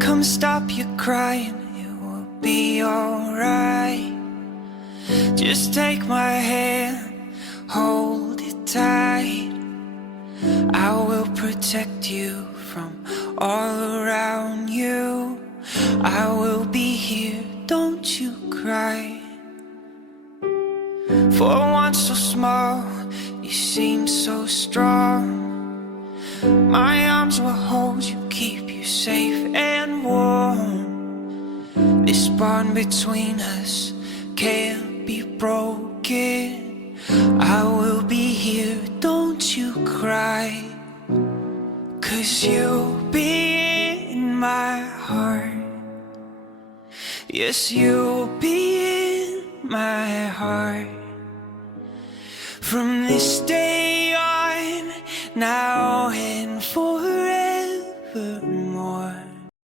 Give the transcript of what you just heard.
come stop your crying, it will be alright. Just take my hand, hold it tight. I will protect you from all around you. I will be here, don't you cry. For one so small, you seem so strong. My arms will hold you, keep you safe and warm. This bond between us can't be broken. I will be here, don't you cry. 'Cause you'll be in my heart. Yes, you'll be in my heart. From this day on, now and forever.